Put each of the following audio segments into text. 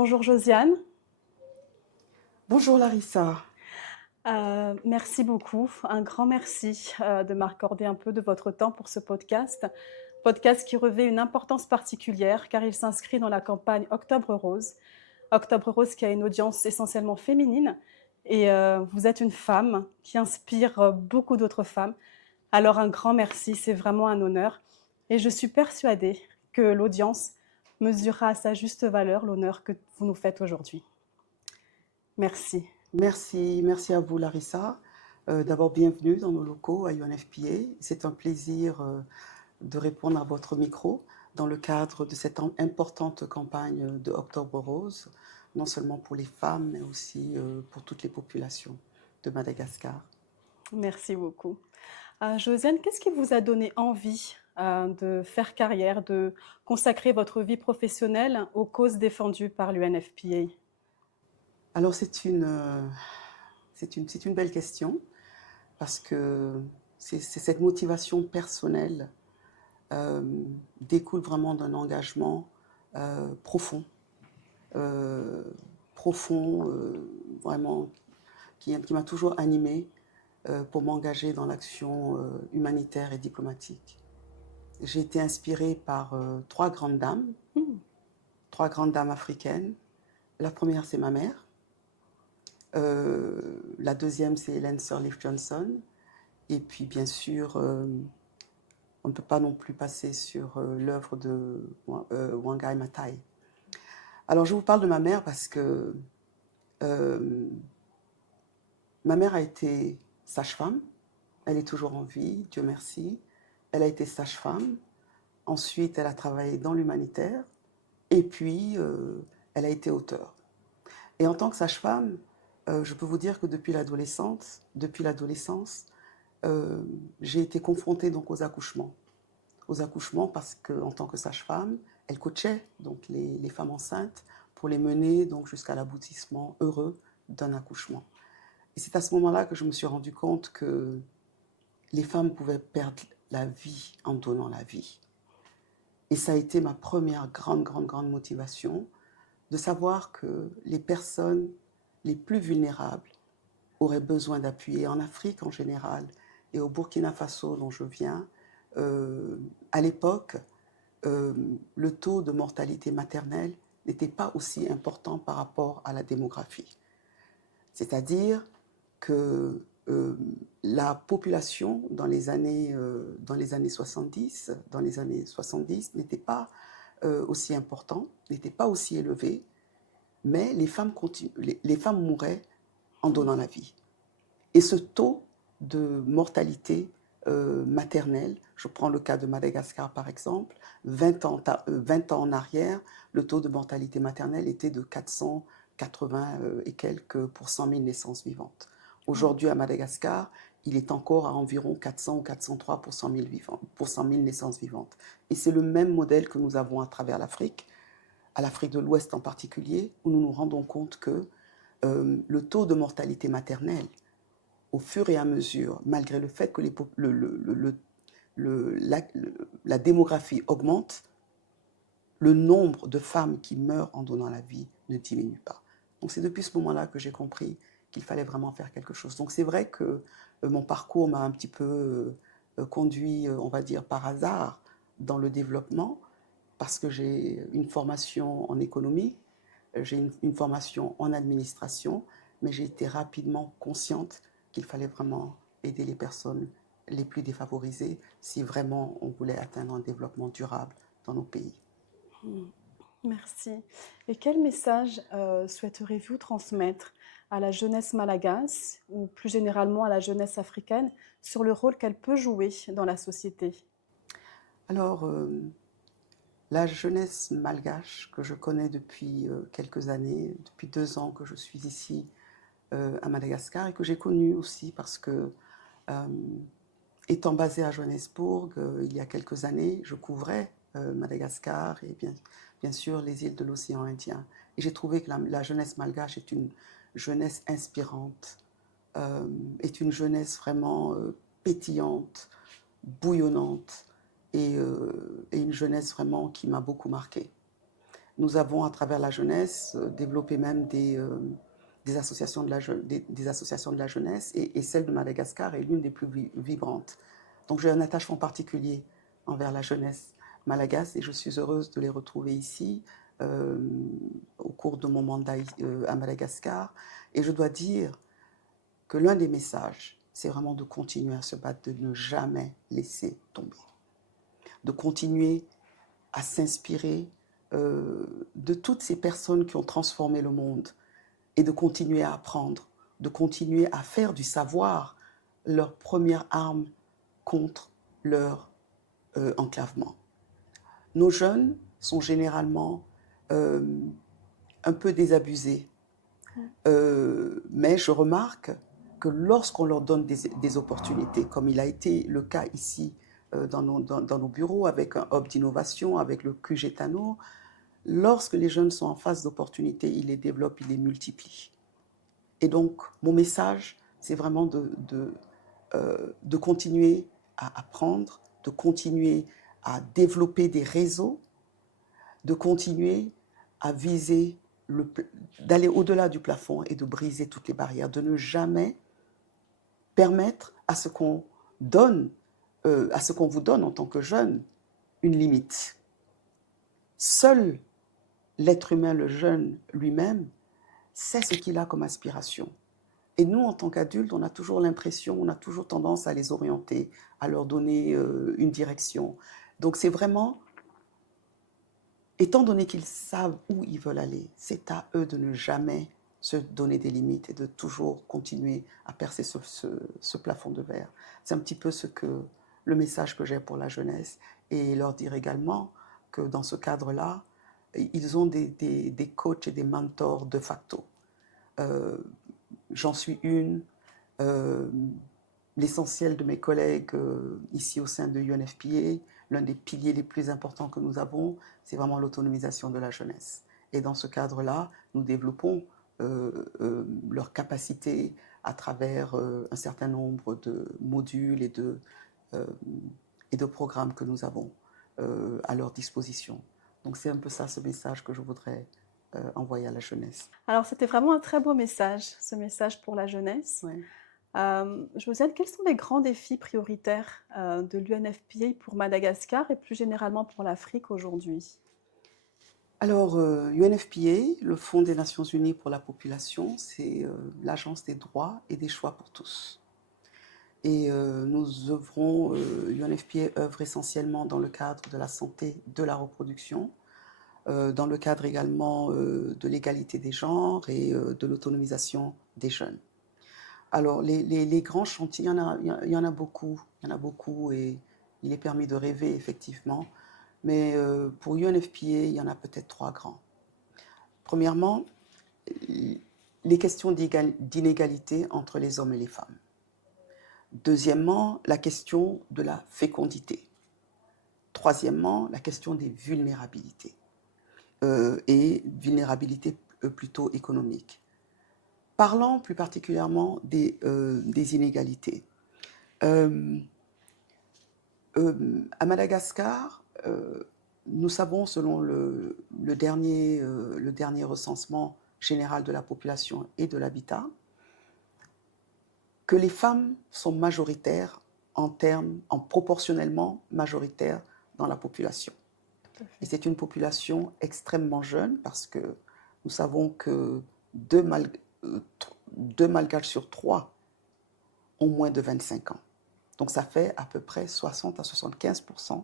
Bonjour Josiane. Bonjour Larissa. Merci beaucoup, un grand merci de m'accorder un peu de votre temps pour ce podcast. Podcast qui revêt une importance particulière car il s'inscrit dans la campagne Octobre Rose. Octobre Rose qui a une audience essentiellement féminine et vous êtes une femme qui inspire beaucoup d'autres femmes. Alors un grand merci, c'est vraiment un honneur et je suis persuadée que l'audience mesurera à sa juste valeur l'honneur que vous nous faites aujourd'hui. Merci. Merci à vous Larissa. D'abord, bienvenue dans nos locaux à UNFPA. C'est un plaisir de répondre à votre micro dans le cadre de cette importante campagne de Octobre Rose, non seulement pour les femmes, mais aussi pour toutes les populations de Madagascar. Merci beaucoup. Josiane, qu'est-ce qui vous a donné envie de faire carrière, de consacrer votre vie professionnelle aux causes défendues par l'UNFPA? Alors, c'est une belle question parce que c'est cette motivation personnelle euh, découle vraiment d'un engagement profond, euh, profond, vraiment, qui m'a toujours animée pour m'engager dans l'action humanitaire et diplomatique. J'ai été inspirée par Hmm. trois grandes dames africaines. La première, c'est ma mère. La deuxième, c'est Hélène Sirleaf Johnson. Et puis, bien sûr, on ne peut pas non plus passer sur l'œuvre de Wangai Maathai. Alors, je vous parle de ma mère parce que euh, ma mère a été sage-femme. Elle est toujours en vie, Dieu merci. Elle a été sage-femme. Ensuite, elle a travaillé dans l'humanitaire. Et puis, elle a été auteure. Et en tant que sage-femme, je peux vous dire que depuis l'adolescence, j'ai été confrontée donc aux accouchements parce qu'en tant que sage-femme, elle coachait donc les femmes enceintes pour les mener donc jusqu'à l'aboutissement heureux d'un accouchement. Et c'est à ce moment-là que je me suis rendu compte que les femmes pouvaient perdre la vie en donnant la vie. Et ça a été ma première grande motivation de savoir que les personnes les plus vulnérables auraient besoin d'appui. Et en Afrique en général et au Burkina Faso dont je viens, à l'époque, euh, le taux de mortalité maternelle n'était pas aussi important par rapport à la démographie. C'est-à-dire que la population dans les années 70, n'était pas aussi importante, n'était pas aussi élevée, mais les femmes mouraient en donnant la vie. Et ce taux de mortalité maternelle, je prends le cas de Madagascar par exemple, 20 ans en arrière, le taux de mortalité maternelle était de 480 et quelques pour 100 000 naissances vivantes. Aujourd'hui à Madagascar, il est encore à environ 400 ou 403 pour 100 000, pour 100 000 naissances vivantes. Et c'est le même modèle que nous avons à travers l'Afrique, à l'Afrique de l'Ouest en particulier, où nous nous rendons compte que le taux de mortalité maternelle, au fur et à mesure, malgré le fait que la démographie augmente, le nombre de femmes qui meurent en donnant la vie ne diminue pas. Donc c'est depuis ce moment-là que j'ai compris qu'il fallait vraiment faire quelque chose. Donc c'est vrai que mon parcours m'a un petit peu conduit, on va dire, par hasard dans le développement, parce que j'ai une formation en économie, j'ai une formation en administration, mais j'ai été rapidement consciente qu'il fallait vraiment aider les personnes les plus défavorisées si vraiment on voulait atteindre un développement durable dans nos pays. Merci. Et quel message souhaiteriez-vous transmettre à la jeunesse malgache ou plus généralement à la jeunesse africaine sur le rôle qu'elle peut jouer dans la société? Alors, la jeunesse malgache que je connais depuis quelques années, depuis 2 ans que je suis ici à Madagascar et que j'ai connue aussi parce que, euh, étant basée à Johannesburg, il y a quelques années, je couvrais Madagascar et bien sûr les îles de l'océan Indien. Et j'ai trouvé que la jeunesse malgache est une jeunesse inspirante, est une jeunesse vraiment pétillante, bouillonnante et une jeunesse vraiment qui m'a beaucoup marquée. Nous avons, à travers la jeunesse, développé même des associations de des associations de la jeunesse, et celle de Madagascar est l'une des plus vibrantes. Donc j'ai un attachement particulier envers la jeunesse malagasy, et je suis heureuse de les retrouver ici euh, au cours de mon mandat à Madagascar. Et je dois dire que l'un des messages, c'est vraiment de continuer à se battre, de ne jamais laisser tomber, de continuer à s'inspirer de toutes ces personnes qui ont transformé le monde, et de continuer à apprendre, de continuer à faire du savoir leur première arme contre leur enclavement. Nos jeunes sont généralement euh, un peu désabusés, mais je remarque que lorsqu'on leur donne des opportunités, comme il a été le cas ici dans nos bureaux, avec un hub d'innovation, avec le QG Tano, lorsque les jeunes sont en face d'opportunités, ils les développent, ils les multiplient. Et donc, mon message, c'est vraiment de continuer à apprendre, de continuer à développer des réseaux, de continuer à viser, d'aller au-delà du plafond et de briser toutes les barrières, de ne jamais permettre à ce qu'on donne, à ce qu'on vous donne en tant que jeune, une limite. Seul l'être humain, le jeune lui-même, sait ce qu'il a comme aspiration. Et nous, en tant qu'adultes, on a toujours l'impression, on a toujours tendance à les orienter, à leur donner une direction. Donc c'est vraiment, étant donné qu'ils savent où ils veulent aller, c'est à eux de ne jamais se donner des limites et de toujours continuer à percer ce plafond de verre. C'est un petit peu le message que j'ai pour la jeunesse, et leur dire également que dans ce cadre-là, ils ont des coachs et des mentors de facto. J'en suis une. L'essentiel de mes collègues ici au sein de UNFPA, l'un des piliers les plus importants que nous avons, c'est vraiment l'autonomisation de la jeunesse. Et dans ce cadre-là, nous développons leurs capacités à travers un certain nombre de modules et de programmes que nous avons à leur disposition. Donc c'est un peu ça, ce message que je voudrais envoyer à la jeunesse. Alors, c'était vraiment un très beau message, ce message pour la jeunesse. Ouais. Je me demande, quels sont les grands défis prioritaires de l'UNFPA pour Madagascar et plus généralement pour l'Afrique aujourd'hui? Alors, UNFPA, le Fonds des Nations Unies pour la population, c'est l'agence des droits et des choix pour tous. Et nous œuvrons, UNFPA œuvre essentiellement dans le cadre de la santé, de la reproduction, dans le cadre également de l'égalité des genres et de l'autonomisation des jeunes. Alors, les grands chantiers, il y en a beaucoup, et il est permis de rêver, effectivement. Mais pour UNFPA, il y en a peut-être 3 grands. Premièrement, les questions d'inégalité entre les hommes et les femmes. Deuxièmement, la question de la fécondité. Troisièmement, la question des vulnérabilités, et vulnérabilités plutôt économiques. Parlons plus particulièrement des inégalités. À Madagascar, nous savons, selon le dernier recensement général de la population et de l'habitat, que les femmes sont majoritaires en proportionnellement majoritaires dans la population. Et c'est une population extrêmement jeune, parce que nous savons que 2 Malgaches sur 3 ont moins de 25 ans. Donc ça fait à peu près 60 à 75%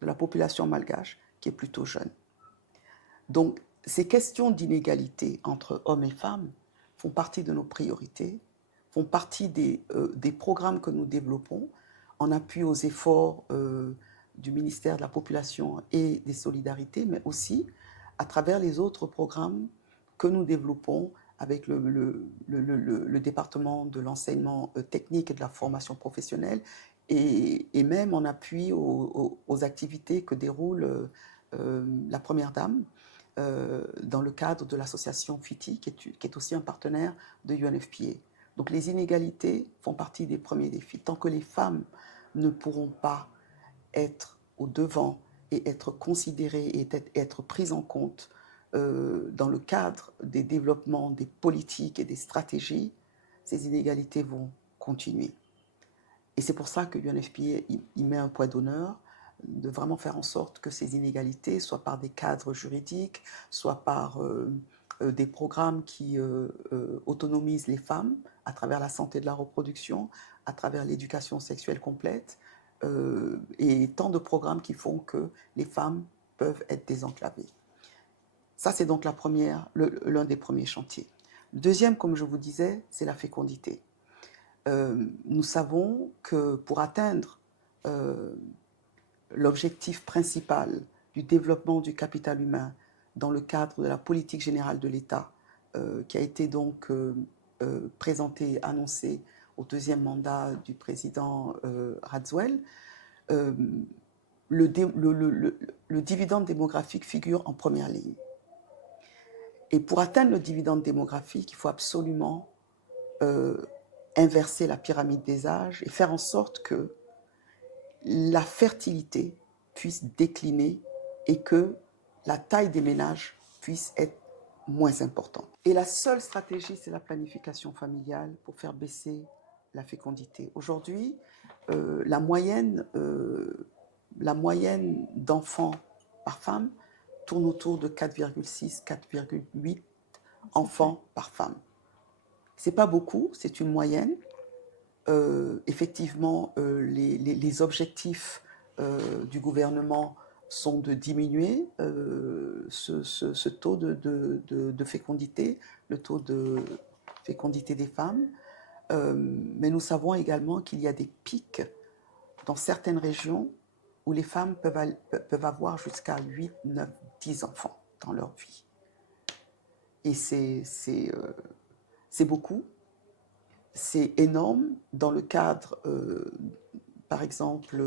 de la population malgache qui est plutôt jeune. Donc ces questions d'inégalité entre hommes et femmes font partie de nos priorités, font partie des programmes que nous développons en appui aux efforts du ministère de la Population et des Solidarités, mais aussi à travers les autres programmes que nous développons avec le département de l'enseignement technique et de la formation professionnelle, et même en appui aux activités que déroule la Première Dame dans le cadre de l'association FITI, qui est aussi un partenaire de UNFPA. Donc les inégalités font partie des premiers défis. Tant que les femmes ne pourront pas être au devant et être considérées et être prises en compte dans le cadre des développements, des politiques et des stratégies, ces inégalités vont continuer. Et c'est pour ça que l'UNFPA y met un point d'honneur, de vraiment faire en sorte que ces inégalités, soit par des cadres juridiques, soit par des programmes qui autonomisent les femmes à travers la santé de la reproduction, à travers l'éducation sexuelle complète, et tant de programmes qui font que les femmes peuvent être désenclavées. Ça, c'est donc l'un des premiers chantiers. Le deuxième, comme je vous disais, c'est la fécondité. Nous savons que pour atteindre l'objectif principal du développement du capital humain dans le cadre de la politique générale de l'État, qui a été donc présentée et annoncée au deuxième mandat du président Radziwiłł, le dividende démographique figure en première ligne. Et pour atteindre le dividende démographique, il faut absolument inverser la pyramide des âges et faire en sorte que la fertilité puisse décliner et que la taille des ménages puisse être moins importante. Et la seule stratégie, c'est la planification familiale pour faire baisser la fécondité. Aujourd'hui, la moyenne d'enfants par femme tourne autour de 4,6, 4,8 enfants par femme. Ce n'est pas beaucoup, c'est une moyenne. Effectivement, les objectifs du gouvernement sont de diminuer ce taux de fécondité, le taux de fécondité des femmes. Mais nous savons également qu'il y a des pics dans certaines régions où les femmes peuvent avoir jusqu'à 8, 9, 10 enfants dans leur vie. Et c'est beaucoup. C'est énorme dans le cadre, par exemple,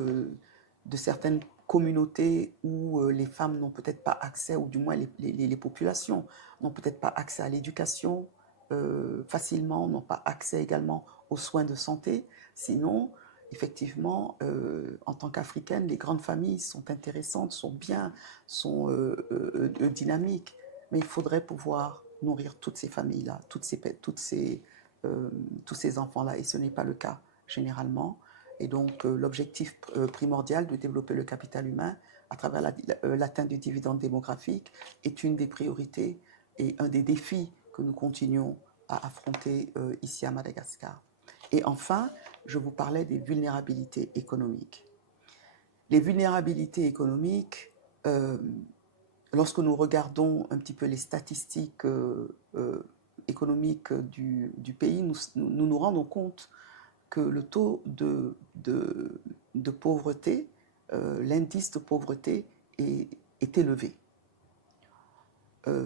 de certaines communautés où les femmes n'ont peut-être pas accès, ou du moins les populations n'ont peut-être pas accès à l'éducation facilement, n'ont pas accès également aux soins de santé. Sinon, effectivement, en tant qu'Africaines, les grandes familles sont intéressantes, sont bien, sont dynamiques. Mais il faudrait pouvoir nourrir toutes ces familles-là, tous ces enfants-là, et ce n'est pas le cas généralement. Et donc l'objectif primordial de développer le capital humain à travers l'atteinte du dividende démographique est une des priorités et un des défis que nous continuons à affronter ici à Madagascar. Et enfin, je vous parlais des vulnérabilités économiques. Les vulnérabilités économiques, lorsque nous regardons un petit peu les statistiques économique du pays, nous rendons compte que le taux de pauvreté, l'indice de pauvreté est élevé.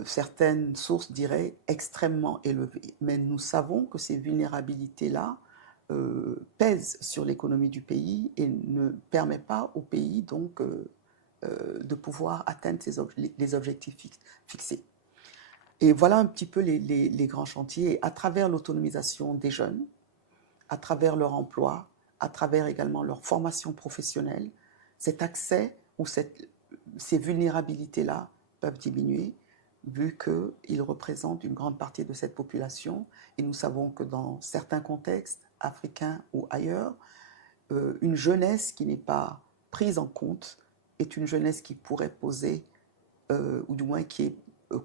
Certaines sources diraient extrêmement élevé. Mais nous savons que ces vulnérabilités-là pèsent sur l'économie du pays et ne permettent pas au pays donc de pouvoir atteindre les objectifs fixés. Et voilà un petit peu les grands chantiers. Et à travers l'autonomisation des jeunes, à travers leur emploi, à travers également leur formation professionnelle, cet accès ou ces vulnérabilités-là peuvent diminuer, vu qu'ils représentent une grande partie de cette population. Et nous savons que dans certains contextes, africains ou ailleurs, une jeunesse qui n'est pas prise en compte est une jeunesse qui pourrait poser, ou du moins qui est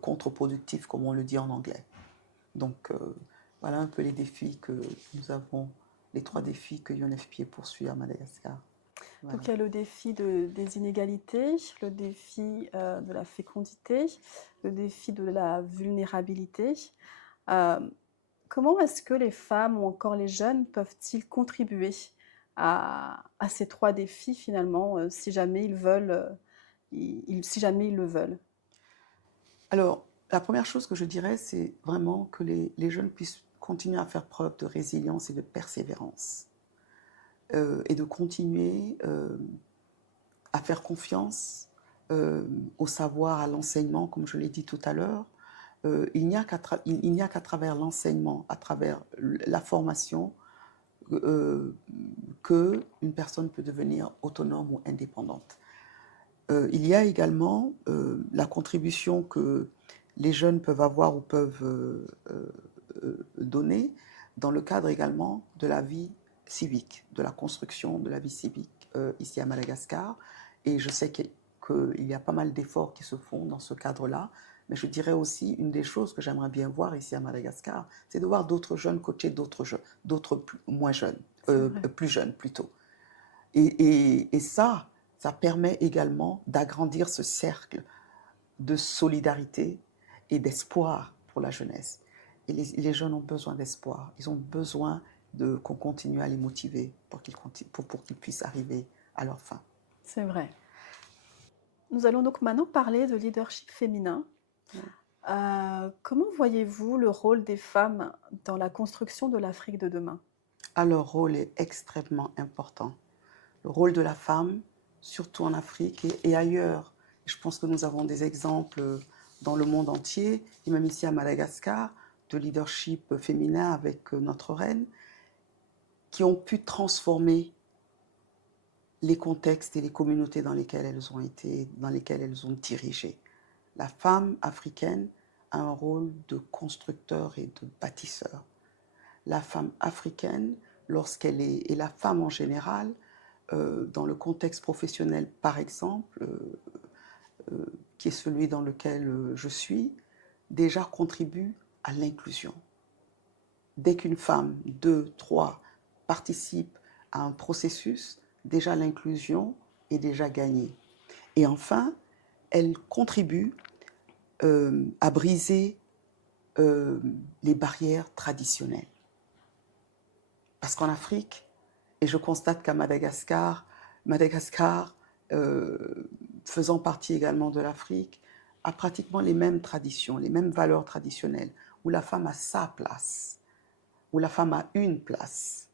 contre-productif, comme on le dit en anglais. Donc, voilà un peu les défis que nous avons, les 3 défis que UNFPA poursuit à Madagascar. Voilà. Donc, il y a le défi des inégalités, le défi de la fécondité, le défi de la vulnérabilité. Comment est-ce que les femmes ou encore les jeunes peuvent-ils contribuer à ces 3 défis, finalement, si jamais ils veulent, si jamais ils le veulent? Alors, la première chose que je dirais, c'est vraiment que les jeunes puissent continuer à faire preuve de résilience et de persévérance. Et de continuer à faire confiance au savoir, à l'enseignement, comme je l'ai dit tout à l'heure. Il n'y a qu'à travers l'enseignement, à travers la formation, qu'une personne peut devenir autonome ou indépendante. Il y a également la contribution que les jeunes peuvent avoir ou peuvent donner dans le cadre également de la vie civique, de la construction de la vie civique ici à Madagascar. Et je sais qu'il y a pas mal d'efforts qui se font dans ce cadre-là. Mais je dirais aussi, une des choses que j'aimerais bien voir ici à Madagascar, c'est de voir d'autres jeunes coacher d'autres moins jeunes, plus jeunes plutôt. Et ça permet également d'agrandir ce cercle de solidarité et d'espoir pour la jeunesse. Et les jeunes ont besoin d'espoir. Ils ont besoin qu'on continue à les motiver pour qu'ils puissent arriver à leur fin. C'est vrai. Nous allons donc maintenant parler de leadership féminin. Comment voyez-vous le rôle des femmes dans la construction de l'Afrique de demain? Leur rôle est extrêmement important. Le rôle de la femme, surtout en Afrique et ailleurs. Je pense que nous avons des exemples dans le monde entier, et même ici à Madagascar, de leadership féminin avec notre reine, qui ont pu transformer les contextes et les communautés dans lesquelles elles ont été, dans lesquelles elles ont dirigé. La femme africaine a un rôle de constructeur et de bâtisseur. La femme africaine, lorsqu'elle est, et la femme en général, dans le contexte professionnel par exemple, qui est celui dans lequel je suis, déjà contribue à l'inclusion. Dès qu'une femme, 2, 3, participe à un processus, déjà l'inclusion est déjà gagnée. Et enfin, elle contribue à briser les barrières traditionnelles. Parce qu'en Afrique, et je constate qu'à Madagascar, faisant partie également de l'Afrique, a pratiquement les mêmes traditions, les mêmes valeurs traditionnelles, où la femme a sa place, où la femme a une place,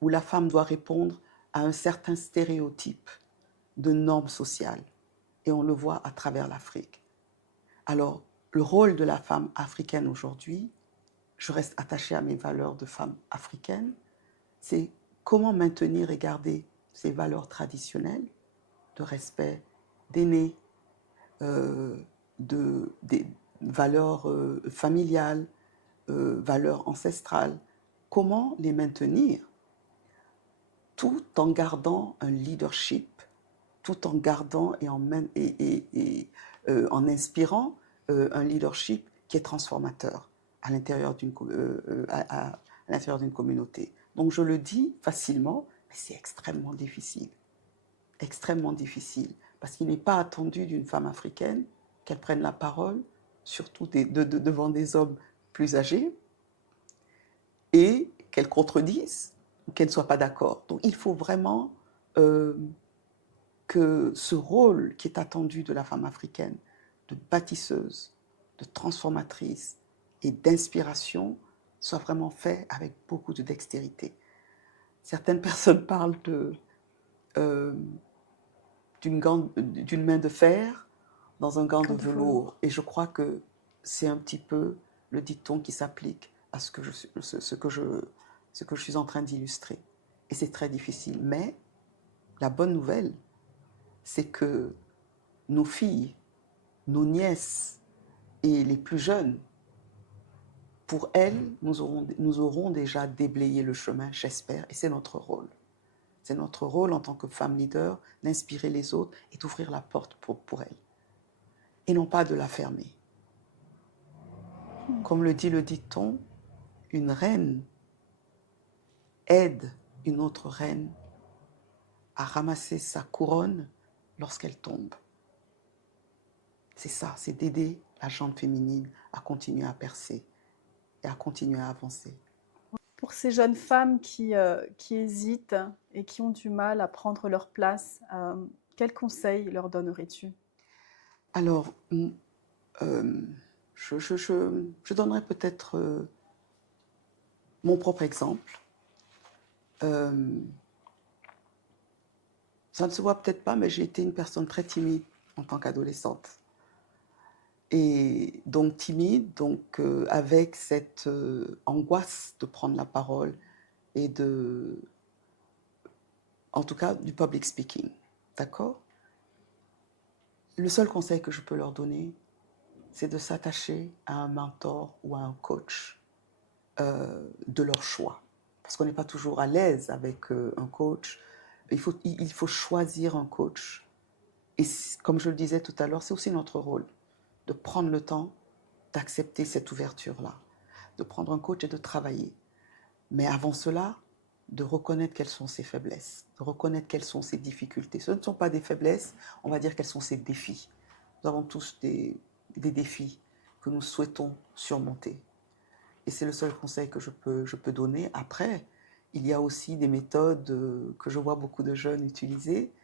où la femme doit répondre à un certain stéréotype de normes sociales. Et on le voit à travers l'Afrique. Alors, le rôle de la femme africaine aujourd'hui, je reste attachée à mes valeurs de femme africaine, c'est comment maintenir et garder ces valeurs traditionnelles de respect d'aînés, des valeurs familiales, valeurs ancestrales. Comment les maintenir tout en gardant un leadership, tout en gardant et en inspirant un leadership qui est transformateur à l'intérieur d'une communauté. Donc je le dis facilement, mais c'est extrêmement difficile. Extrêmement difficile. Parce qu'il n'est pas attendu d'une femme africaine qu'elle prenne la parole, surtout devant des hommes plus âgés, et qu'elle contredise, ou qu'elle ne soit pas d'accord. Donc il faut vraiment que ce rôle qui est attendu de la femme africaine, de bâtisseuse, de transformatrice et d'inspiration, soit vraiment fait avec beaucoup de dextérité. Certaines personnes parlent d'une main de fer dans un gant de velours. Et je crois que c'est un petit peu le dicton qui s'applique à ce que je suis en train d'illustrer. Et c'est très difficile. Mais la bonne nouvelle, c'est que nos filles, nos nièces et les plus jeunes, pour elles, nous aurons déjà déblayé le chemin, j'espère, et c'est notre rôle. C'est notre rôle en tant que femme leader d'inspirer les autres et d'ouvrir la porte pour elles. Et non pas de la fermer. Comme le dit le dicton, une reine aide une autre reine à ramasser sa couronne lorsqu'elle tombe. C'est ça, c'est d'aider la gente féminine à continuer à percer et à continuer à avancer. Pour ces jeunes femmes qui hésitent et qui ont du mal à prendre leur place, quels conseils leur donnerais-tu? Alors, je donnerais peut-être mon propre exemple. Ça ne se voit peut-être pas, mais j'ai été une personne très timide en tant qu'adolescente. Et donc timide, avec cette angoisse de prendre la parole et en tout cas, du public speaking. D'accord? Le seul conseil que je peux leur donner, c'est de s'attacher à un mentor ou à un coach de leur choix. Parce qu'on n'est pas toujours à l'aise avec un coach. Il faut choisir un coach. Et comme je le disais tout à l'heure, c'est aussi notre rôle de prendre le temps d'accepter cette ouverture-là, de prendre un coach et de travailler. Mais avant cela, de reconnaître quelles sont ses faiblesses, de reconnaître quelles sont ses difficultés. Ce ne sont pas des faiblesses, on va dire quels sont ses défis. Nous avons tous des défis que nous souhaitons surmonter. Et c'est le seul conseil que je peux donner. Après, il y a aussi des méthodes que je vois beaucoup de jeunes utiliser.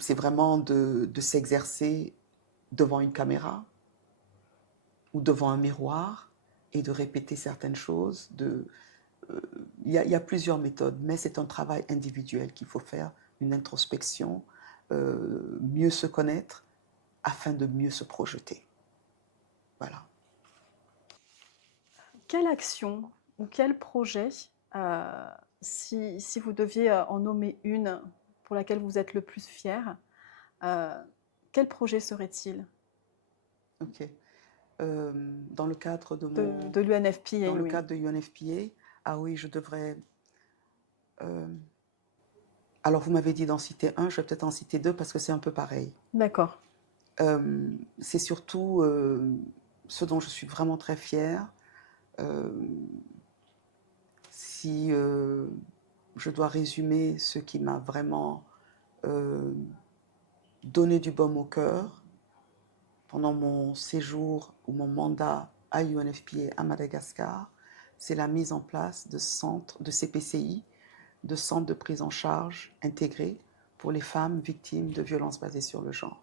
C'est vraiment de s'exercer devant une caméra ou devant un miroir et de répéter certaines choses. Il y a plusieurs méthodes, mais c'est un travail individuel qu'il faut faire, une introspection, mieux se connaître afin de mieux se projeter. Voilà. Quelle action ou quel projet, si vous deviez en nommer une pour laquelle vous êtes le plus fier, quel projet serait-il? Ok. Dans le cadre de De l'UNFPA, dans le oui. cadre de UNFPA, ah oui, je devrais. Alors vous m'avez dit d'en citer un, je vais peut-être en citer deux parce que c'est un peu pareil. D'accord. C'est surtout ce dont je suis vraiment très fière. Si je dois résumer ce qui m'a vraiment donné du baume au cœur pendant mon séjour ou mon mandat à UNFPA à Madagascar, c'est la mise en place de centres, de CPCI, de centres de prise en charge intégrés pour les femmes victimes de violences basées sur le genre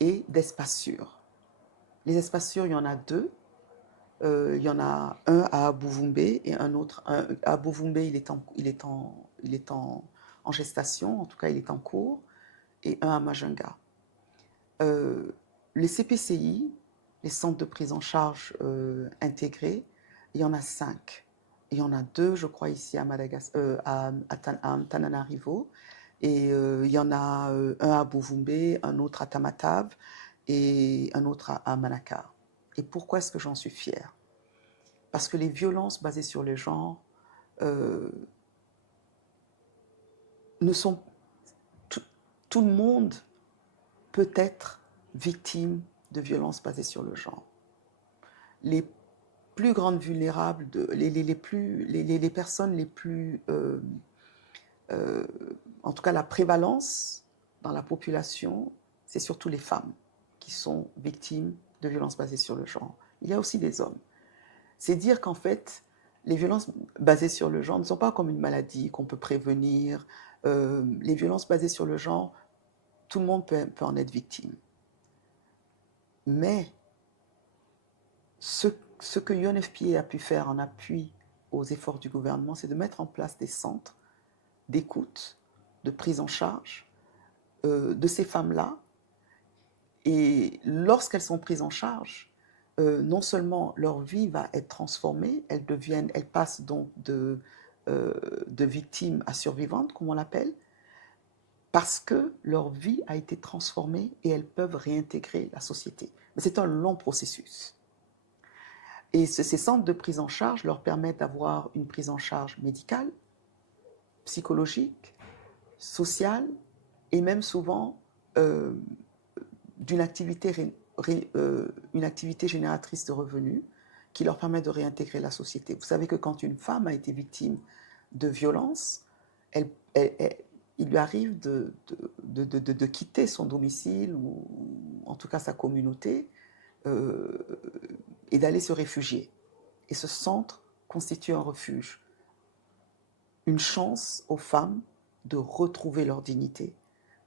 et d'espaces sûrs. Les espaces sûrs, il y en a deux. Il y en a un à Abou-Voumbé et un autre. À Abou-Voumbé, il est en gestation, en tout cas, il est en cours, et un à Majunga. Les CPCI, les centres de prise en charge intégrés, il y en a 5. Il y en a 2, je crois, ici à Antananarivo. Et il y en a un à Abou-Voumbé, un autre à Tamatave et un autre à Manakar. Et pourquoi est-ce que j'en suis fière? Parce que les violences basées sur le genre ne sont... Tout le monde peut être victime de violences basées sur le genre. Les plus grandes vulnérables, les personnes les plus... en tout cas, la prévalence dans la population, c'est surtout les femmes qui sont victimes de violences basées sur le genre. Il y a aussi des hommes. C'est dire qu'en fait, les violences basées sur le genre ne sont pas comme une maladie qu'on peut prévenir. Les violences basées sur le genre, tout le monde peut en être victime. Mais ce que UNFPA a pu faire en appui aux efforts du gouvernement, c'est de mettre en place des centres d'écoute, de prise en charge de ces femmes-là. Et lorsqu'elles sont prises en charge, non seulement leur vie va être transformée, elles passent donc de victimes à survivantes, comme on l'appelle, parce que leur vie a été transformée et elles peuvent réintégrer la société. Mais c'est un long processus. Et ces centres de prise en charge leur permettent d'avoir une prise en charge médicale, psychologique, sociale et même souvent d'une activité, une activité génératrice de revenus qui leur permet de réintégrer la société. Vous savez que quand une femme a été victime de violences, il lui arrive de quitter son domicile ou en tout cas sa communauté et d'aller se réfugier. Et ce centre constitue un refuge, une chance aux femmes de retrouver leur dignité,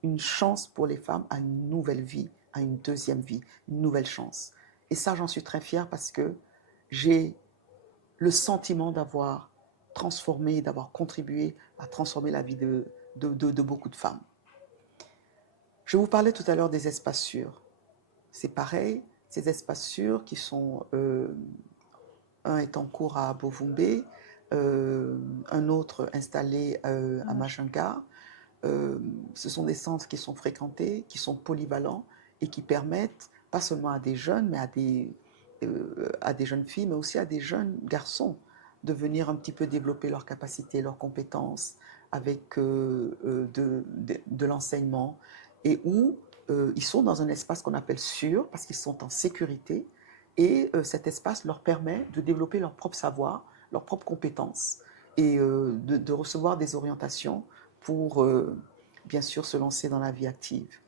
une chance pour les femmes à une nouvelle vie, à une deuxième vie, une nouvelle chance. Et ça, j'en suis très fière parce que j'ai le sentiment d'avoir transformé, d'avoir contribué à transformer la vie de beaucoup de femmes. Je vous parlais tout à l'heure des espaces sûrs. C'est pareil, ces espaces sûrs qui sont... un est en cours à Abou-Voumbé, un autre installé à Majunga. Ce sont des centres qui sont fréquentés, qui sont polyvalents et qui permettent, pas seulement à des jeunes, mais à des jeunes filles, mais aussi à des jeunes garçons, de venir un petit peu développer leurs capacités, leurs compétences avec de l'enseignement, et où ils sont dans un espace qu'on appelle sûr, parce qu'ils sont en sécurité, et cet espace leur permet de développer leur propre savoir, leurs propres compétences, et de recevoir des orientations pour, bien sûr, se lancer dans la vie active.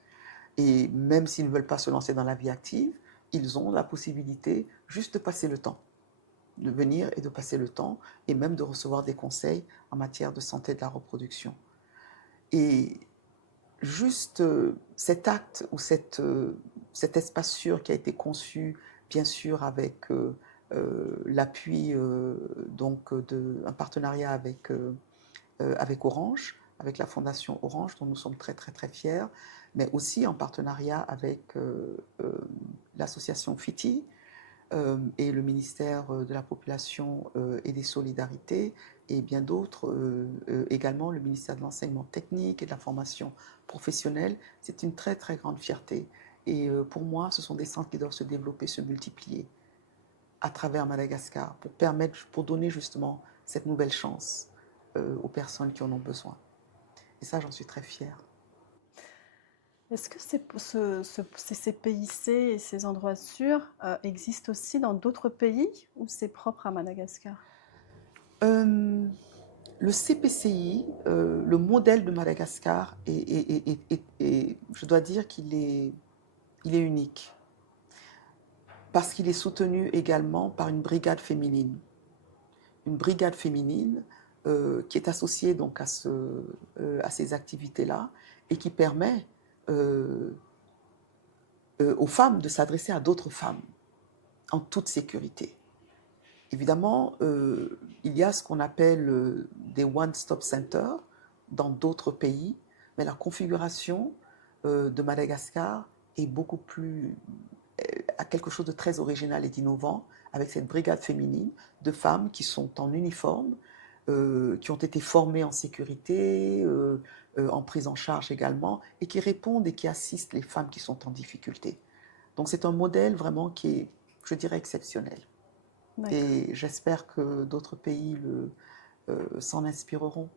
Et même s'ils ne veulent pas se lancer dans la vie active, ils ont la possibilité juste de passer le temps, de venir et de passer le temps, et même de recevoir des conseils en matière de santé de la reproduction. Et juste cet acte ou cet espace sûr qui a été conçu, bien sûr, avec l'appui, donc, un partenariat avec Orange, avec la Fondation Orange, dont nous sommes très, très, très fiers, mais aussi en partenariat avec l'association FITI, et le ministère de la Population et des Solidarités, et bien d'autres, également le ministère de l'Enseignement technique et de la formation professionnelle. C'est une très très grande fierté. Et pour moi, ce sont des centres qui doivent se développer, se multiplier à travers Madagascar pour donner justement cette nouvelle chance aux personnes qui en ont besoin. Et ça, j'en suis très fière. Est-ce que ces PIC et ces endroits sûrs existent aussi dans d'autres pays ou c'est propre à Madagascar? Le CPCI, le modèle de Madagascar, je dois dire il est unique, parce qu'il est soutenu également par une brigade féminine. Une brigade féminine qui est associée donc à ces activités-là, et qui permet aux femmes de s'adresser à d'autres femmes en toute sécurité. Évidemment, il y a ce qu'on appelle des one-stop centers dans d'autres pays, mais la configuration de Madagascar est beaucoup plus à quelque chose de très original et d'innovant, avec cette brigade féminine de femmes qui sont en uniforme, qui ont été formées en sécurité, en prise en charge également, et qui répondent et qui assistent les femmes qui sont en difficulté. Donc c'est un modèle vraiment qui est, je dirais, exceptionnel. Et j'espère que d'autres pays s'en inspireront.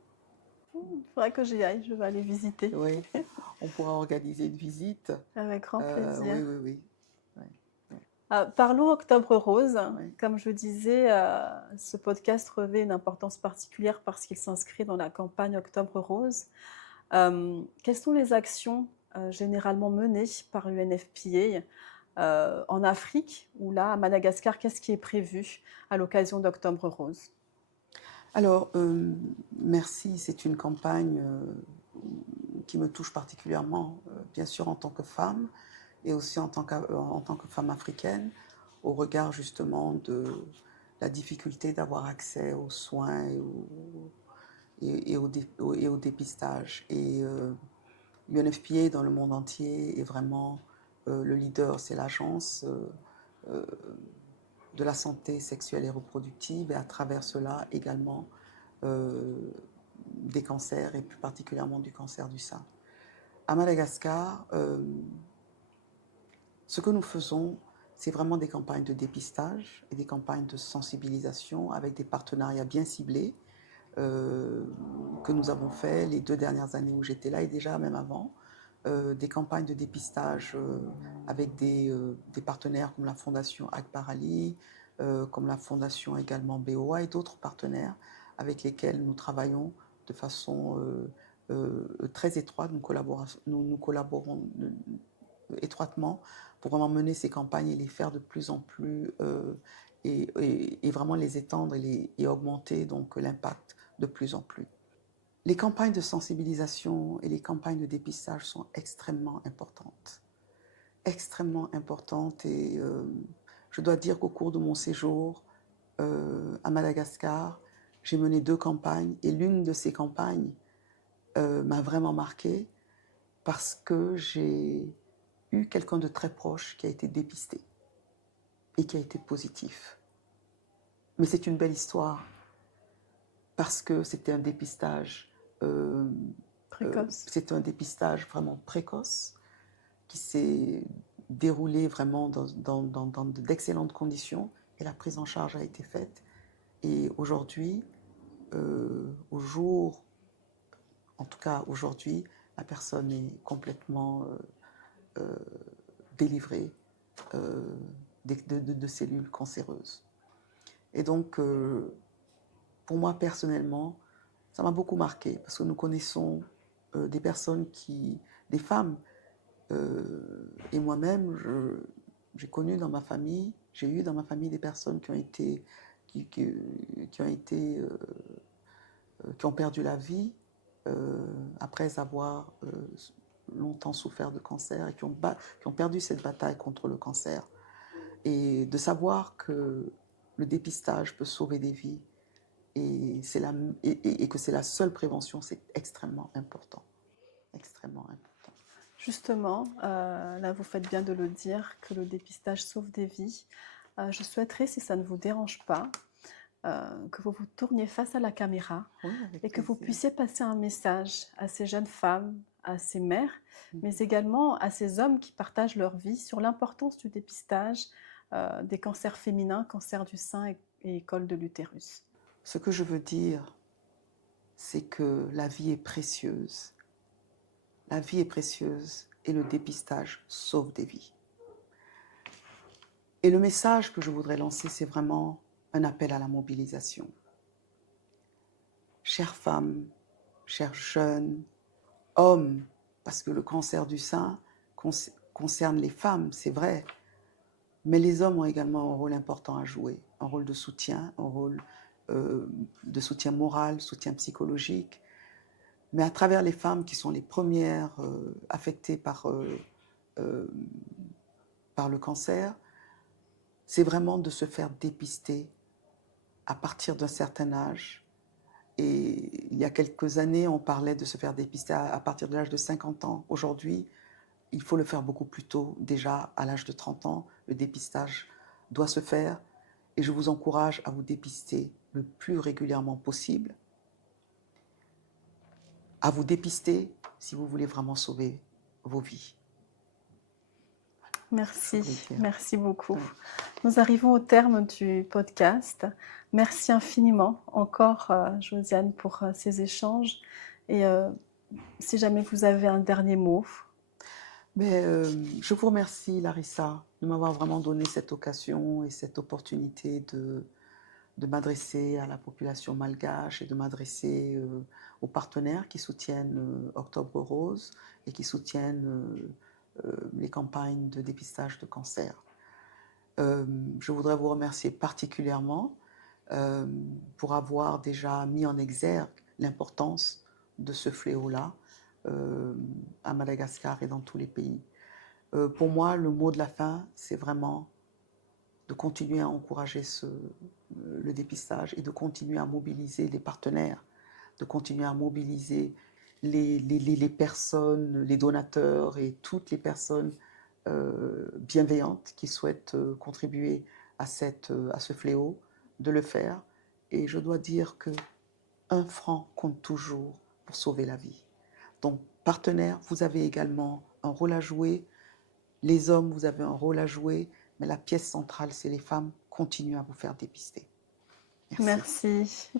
Il faudrait que j'y aille, je vais aller visiter. Oui, on pourra organiser une visite. Avec grand plaisir. Oui, oui, oui. Parlons Octobre Rose. Oui. Comme je disais, ce podcast revêt une importance particulière parce qu'il s'inscrit dans la campagne Octobre Rose. Quelles sont les actions généralement menées par l'UNFPA en Afrique ou là, à Madagascar? Qu'est-ce qui est prévu à l'occasion d'Octobre Rose? Alors, merci. C'est une campagne qui me touche particulièrement, bien sûr en tant que femme, et aussi en tant que femme africaine, au regard justement de la difficulté d'avoir accès aux soins et au dépistage. Et l'UNFPA dans le monde entier est vraiment le leader, c'est l'agence de la santé sexuelle et reproductive, et à travers cela également des cancers, et plus particulièrement du cancer du sein. À Madagascar, ce que nous faisons, c'est vraiment des campagnes de dépistage et des campagnes de sensibilisation avec des partenariats bien ciblés que nous avons fait les 2 dernières années où j'étais là, et déjà même avant, des campagnes de dépistage avec des partenaires comme la Fondation Akbar Ali, comme la Fondation également BOA, et d'autres partenaires avec lesquels nous travaillons de façon très étroite. Nous collaborons étroitement pour vraiment mener ces campagnes et les faire de plus en plus et vraiment les étendre et augmenter donc l'impact de plus en plus. Les campagnes de sensibilisation et les campagnes de dépistage sont extrêmement importantes. Extrêmement importantes, et je dois dire qu'au cours de mon séjour à Madagascar, j'ai mené 2 campagnes, et l'une de ces campagnes m'a vraiment marquée parce que j'ai eu quelqu'un de très proche qui a été dépisté et qui a été positif. Mais c'est une belle histoire parce que c'était un dépistage précoce. c'est un dépistage vraiment précoce, qui s'est déroulé vraiment dans d'excellentes conditions et la prise en charge a été faite. Et aujourd'hui, en tout cas aujourd'hui, la personne est complètement délivrée de cellules cancéreuses. Et donc, pour moi personnellement, ça m'a beaucoup marqué parce que nous connaissons des personnes des femmes, et moi-même, j'ai connu dans ma famille, j'ai eu dans ma famille des personnes qui ont perdu la vie après avoir longtemps souffert de cancer et qui ont perdu cette bataille contre le cancer. Et de savoir que le dépistage peut sauver des vies et que c'est la seule prévention, c'est extrêmement important. Extrêmement important. Justement, là vous faites bien de le dire, que le dépistage sauve des vies. Je souhaiterais, si ça ne vous dérange pas, que vous vous tourniez face à la caméra et que vous puissiez passer un message à ces jeunes femmes, à ces mères, mais également à ces hommes qui partagent leur vie sur l'importance du dépistage des cancers féminins, cancer du sein et col de l'utérus. Ce que je veux dire, c'est que la vie est précieuse. La vie est précieuse et le dépistage sauve des vies. Et le message que je voudrais lancer, c'est vraiment un appel à la mobilisation. Chères femmes, chers jeunes, hommes, parce que le cancer du sein concerne les femmes, c'est vrai, mais les hommes ont également un rôle important à jouer, un rôle de soutien, un rôle de soutien moral, soutien psychologique, mais à travers les femmes qui sont les premières affectées par le cancer, c'est vraiment de se faire dépister à partir d'un certain âge. Et il y a quelques années, on parlait de se faire dépister à partir de l'âge de 50 ans. Aujourd'hui, il faut le faire beaucoup plus tôt. Déjà, à l'âge de 30 ans, le dépistage doit se faire. Et je vous encourage à vous dépister le plus régulièrement possible. À vous dépister si vous voulez vraiment sauver vos vies. Merci, merci beaucoup. Ouais. Nous arrivons au terme du podcast. Merci infiniment encore, Josiane, pour ces échanges. Et si jamais vous avez un dernier mot. Mais, je vous remercie, Larissa, de m'avoir vraiment donné cette occasion et cette opportunité de m'adresser à la population malgache et de m'adresser aux partenaires qui soutiennent Octobre Rose et qui soutiennent les campagnes de dépistage de cancer. Je voudrais vous remercier particulièrement pour avoir déjà mis en exergue l'importance de ce fléau-là à Madagascar et dans tous les pays. Pour moi, le mot de la fin, c'est vraiment de continuer à encourager le dépistage et de continuer à mobiliser les partenaires, de continuer à mobiliser les personnes, les donateurs et toutes les personnes bienveillantes qui souhaitent contribuer à ce fléau, de le faire. Et je dois dire que 1 franc compte toujours pour sauver la vie. Donc, partenaires, vous avez également un rôle à jouer. Les hommes, vous avez un rôle à jouer. Mais la pièce centrale, c'est les femmes. Continuez à vous faire dépister. Merci.